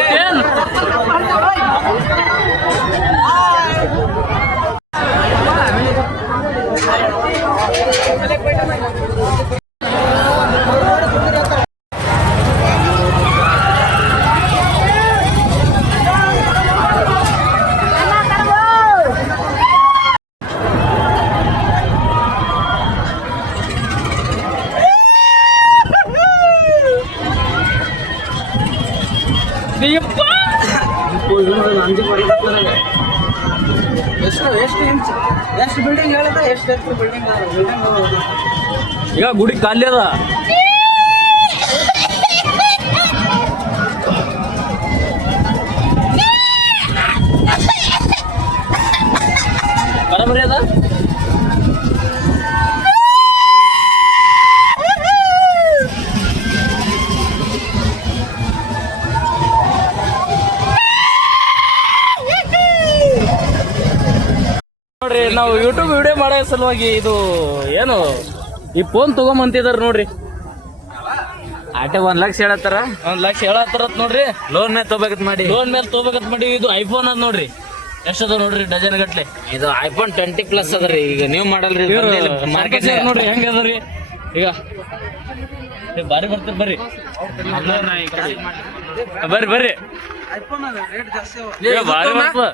দেন ನನಗೆ. ಎಷ್ಟು ಇಂಚ್ ಎಷ್ಟು ಬಿಲ್ಡಿಂಗ್ ಹೇಳಿದ್ರೆ ಎಷ್ಟು ಎಷ್ಟು ಬಿಲ್ಡಿಂಗ್ ಬಿಲ್ಡಿಂಗ್ ಈಗ ಗುಡಿ ಖಾಲಿ ಅದ ನೋಡ್ರಿ ನಾವು ಯೂಟ್ಯೂಬ್ ವಿಡಿಯೋ ಮಾಡೋ ಸಲುವಾಗಿ ಇದು ಏನು? ಈ ಫೋನ್ ತಗೊಂಬಂತಿದಾರ ನೋಡ್ರಿ. ಆಟೆ ಒಂದ್ ಲಕ್ಷ ಹೇಳತ್ತಾರ? ಒಂದ್ ಲಕ್ಷ ಹೇಳತ್ತಾರ ನೋಡ್ರಿ. ಲೋನ್ ಮೇಲೆ ತಗೋಬೇಕಂತ ಮಾಡಿ. ಲೋನ್ ಮೇಲೆ ತಗೋಬೇಕಂತ ಮಾಡಿ ಇದು ಐಫೋನ್ ಅದ ನೋಡ್ರಿ. ಎಷ್ಟದ ನೋಡ್ರಿ ಡಜನ್ ಗಟ್ಲೆ? ಇದು ಐಫೋನ್ ಟ್ವೆಂಟಿ ಪ್ಲಸ್ ಅದರಿ ಈಗ ನೀವು ಮಾಡಲ್ರಿ ಮಾರ್ಕೆಟ್ ನೋಡ್ರಿ ಹೆಂಗ ಅದರಿ ಈಗ ಏ, ಬಾರಿ ಬರ್ತೀರಿ ಬರ್ರಿ. ಬರ್ರಿ ಬರ್ರಿ. ಬಾರಿ ಬರ್ತದ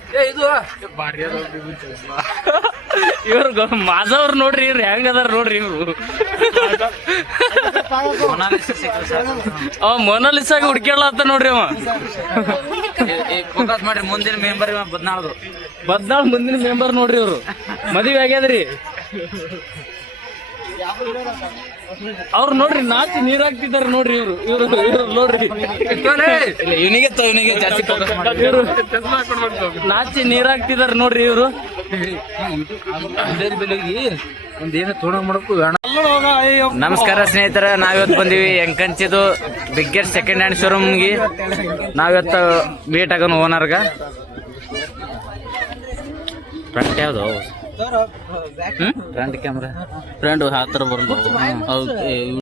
ಇವ್ರು ಮಾಜವ್ರು ನೋಡ್ರಿ ಇವ್ರು ಹೆಂಗ ಅದಾರ ನೋಡ್ರಿ ಇವ್ರು. ಅವ ಮೊನಾಲಿಸಾಗ ಹುಡ್ಕ್ಯಾಳತ್ತ ನೋಡ್ರಿ ಅವ. ಫೋಕಸ್ ಮಾಡ್ರಿ ಮುಂದಿನ ಮೆಂಬರ್ ಬದ್ನಾಳ್ದು. ಬದ್ನಾಳ್ ಮುಂದಿನ ಮೆಂಬರ್ ನೋಡ್ರಿ ಇವ್ರು. ಮದುವೆ ಆಗ್ಯದ್ರಿ. ಅವ್ರು ನೋಡ್ರಿ ನಾಚಿ ನೀರ್ ಹಾಕ್ತಿದ್ದಾರೆ ನೋಡ್ರಿ ಇವ್ರು. ಇವ್ರು ಇವ್ರು ನೋಡ್ರಿ. ಇಲ್ಲ ಇವನಿಗೆ ಇವನಿಗೆ ಜಾಸ್ತಿ ಇವ್ರು ನಾಚಿ ನೀರ್ ಹಾಕ್ತಿದ್ದಾರೆ ನೋಡ್ರಿ ಇವ್ರು. ಒಂದೇನು ತೋಣ ಮಾಡಕ್ಕೂ ವೇಣ ನಮಸ್ಕಾರ ಸ್ನೇಹಿತರ ನಾವಿವತ್ತು ಬಂದೀವಿ ಎಂಕಂಚಿದು ಬಿಗ್ಗೆಸ್ಟ್ ಸೆಕೆಂಡ್ ಹ್ಯಾಂಡ್ ಶೋರೂಮ್ಗೆ ನಾವಿವತ್ತು ಮೀಟ್ ಆಗೋಣ ಓನರ್ಗ ಫ್ರಂಟ್ ಯಾವುದು? ಫ್ರಂಟ್ ಕ್ಯಾಮ್ರಾ ಫ್ರೆಂಡ್ ಹತ್ರ ಬರೋದು